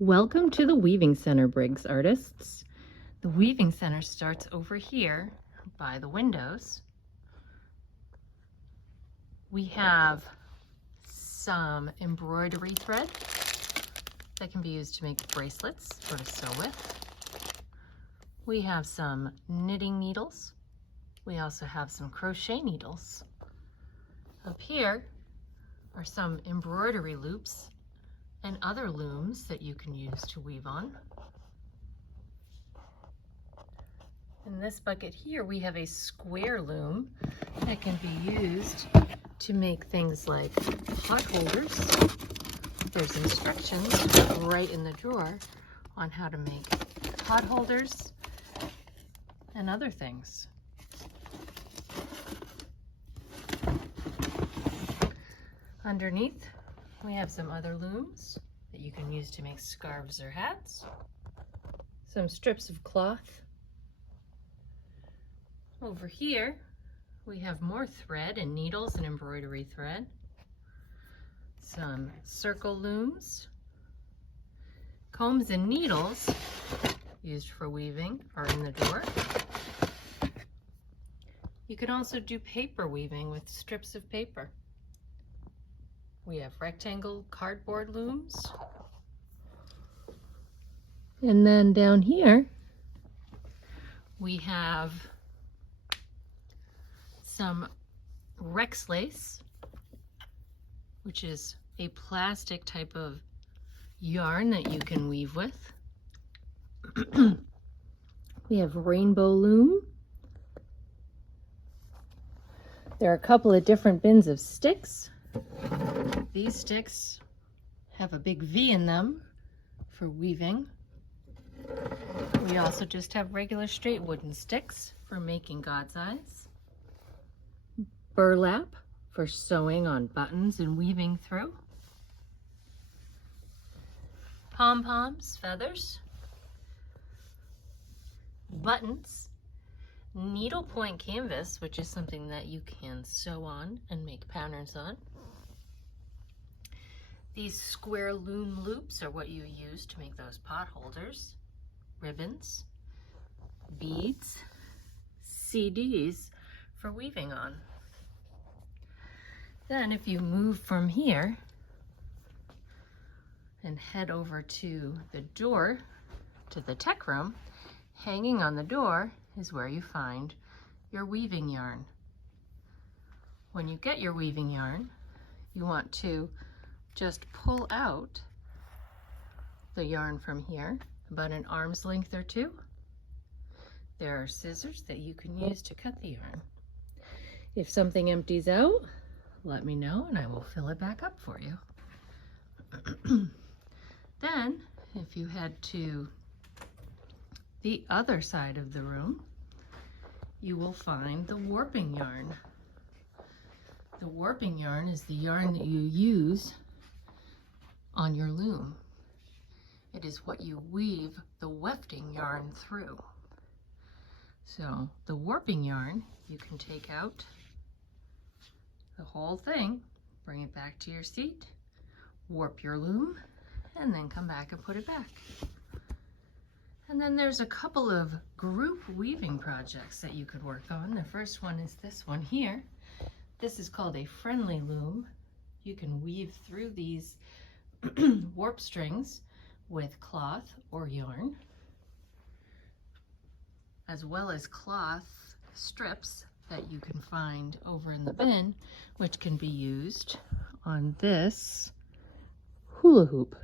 Welcome to the Weaving Center, Briggs artists. The Weaving Center starts over here by the windows. We have some embroidery thread that can be used to make bracelets or to sew with. We have some knitting needles. We also have some crochet needles. Up here are some embroidery loops and other looms that you can use to weave on. In this bucket here, we have a square loom that can be used to make things like pot holders. There's instructions right in the drawer on how to make pot holders and other things. Underneath, we have some other looms that you can use to make scarves or hats. Some strips of cloth. Over here, we have more thread and needles and embroidery thread. Some circle looms. Combs and needles used for weaving are in the drawer. You can also do paper weaving with strips of paper. We have rectangle cardboard looms. And then down here, we have some Rex lace, which is a plastic type of yarn that you can weave with. We have rainbow loom. There are a couple of different bins of sticks. These sticks have a big V in them for weaving. We also just have regular straight wooden sticks for making God's eyes. Burlap for sewing on buttons and weaving through. Pom-poms, feathers. Buttons. Needlepoint canvas, which is something that you can sew on and make patterns on. These square loom loops are what you use to make those pot holders. Ribbons, beads, CDs for weaving on. Then if you move from here and head over to the door, to the tech room, hanging on the door is where you find your weaving yarn. When you get your weaving yarn, you want to just pull out the yarn from here, about an arm's length or two. There are scissors that you can use to cut the yarn. If something empties out, let me know and I will fill it back up for you. Then, if you head to the other side of the room, you will find the warping yarn. The warping yarn is the yarn that you use on your loom. It is what you weave the wefting yarn through. So the warping yarn, you can take out the whole thing, bring it back to your seat, warp your loom, and then come back and put it back. And then there's a couple of group weaving projects that you could work on. The first one is this one here. This is called a friendly loom. You can weave through these warp strings with cloth or yarn, as well as cloth strips that you can find over in the bin, which can be used on this hula hoop.